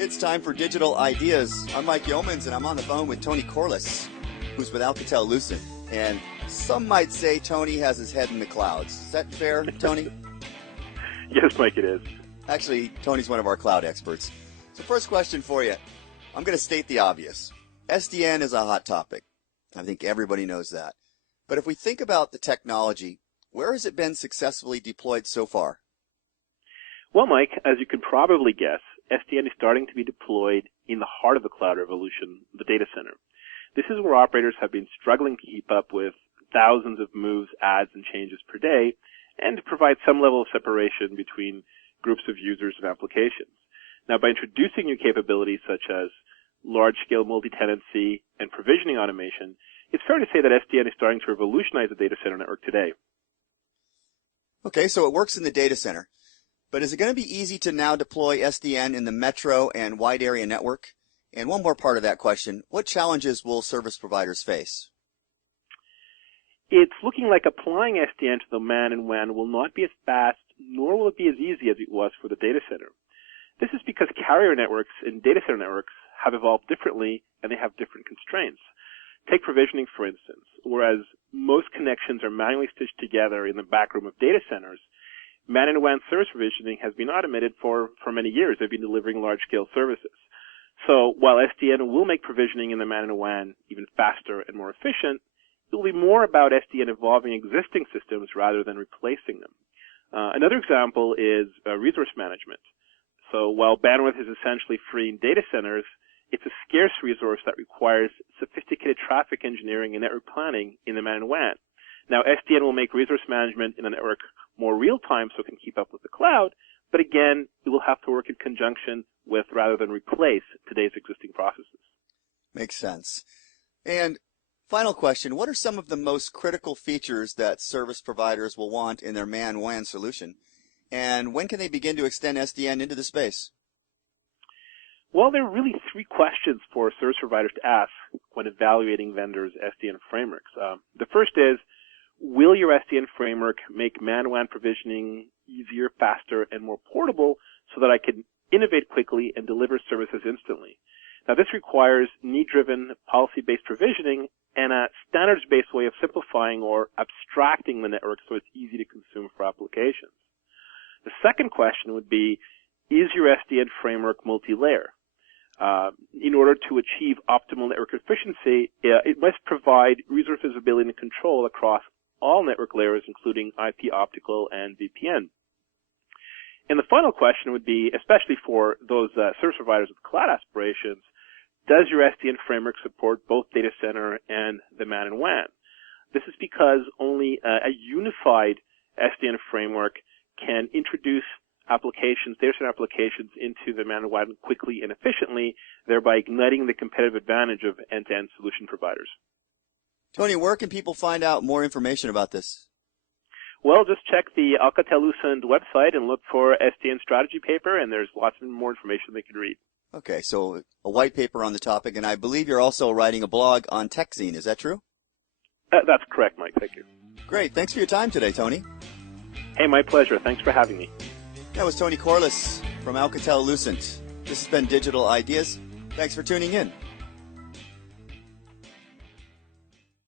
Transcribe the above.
It's time for Digital Ideas. I'm Mike Yeomans, and I'm on the phone with Tony Corliss, who's with Alcatel-Lucent. And some might say Tony has his head in the clouds. Is that fair, Tony? Yes, Mike, it is. Actually, Tony's one of our cloud experts. So first question for you. I'm going to state the obvious. SDN is a hot topic. I think everybody knows that. But if we think about the technology, where has it been successfully deployed so far? Well, Mike, as you could probably guess, SDN is starting to be deployed in the heart of the cloud revolution, the data center. This is where operators have been struggling to keep up with thousands of moves, adds, and changes per day, and to provide some level of separation between groups of users and applications. Now, by introducing new capabilities such as large-scale multi-tenancy and provisioning automation, it's fair to say that SDN is starting to revolutionize the data center network today. Okay, so it works in the data center. But is it going to be easy to now deploy SDN in the metro and wide area network? And one more part of that question, what challenges will service providers face? It's looking like applying SDN to the MAN and WAN will not be as fast, nor will it be as easy as it was for the data center. This is because carrier networks and data center networks have evolved differently, and they have different constraints. Take provisioning, for instance. Whereas most connections are manually stitched together in the backroom of data centers, MAN and WAN service provisioning has been automated for many years. They've been delivering large-scale services. So while SDN will make provisioning in the MAN and WAN even faster and more efficient, it will be more about SDN evolving existing systems rather than replacing them. Another example is resource management. So while bandwidth is essentially free in data centers, it's a scarce resource that requires sophisticated traffic engineering and network planning in the MAN and WAN. Now, SDN will make resource management in the network more real-time so it can keep up with the cloud, but again, it will have to work in conjunction with rather than replace today's existing processes. Makes sense. And final question, what are some of the most critical features that service providers will want in their MAN-WAN solution? And when can they begin to extend SDN into the space? Well, there are really three questions for service providers to ask when evaluating vendors' SDN frameworks. The first is, will your SDN framework make MAN-WAN provisioning easier, faster, and more portable so that I can innovate quickly and deliver services instantly? Now, this requires need-driven, policy-based provisioning and a standards-based way of simplifying or abstracting the network so it's easy to consume for applications. The second question would be, is your SDN framework multi-layer? In order to achieve optimal network efficiency, it must provide resource visibility and control across all network layers, including IP, optical, and VPN. And the final question would be, especially for those service providers with cloud aspirations, does your SDN framework support both data center and the MAN and WAN? This is because only a unified SDN framework can introduce applications, data center applications, into the MAN and WAN quickly and efficiently, thereby igniting the competitive advantage of end-to-end solution providers. Tony, where can people find out more information about this? Well, just check the Alcatel-Lucent website and look for SDN strategy paper, and there's lots of more information they can read. Okay, so a white paper on the topic, and I believe you're also writing a blog on TechZine. Is that true? That's correct, Mike. Thank you. Great. Thanks for your time today, Tony. Hey, my pleasure. Thanks for having me. That was Tony Corliss from Alcatel-Lucent. This has been Digital Ideas. Thanks for tuning in.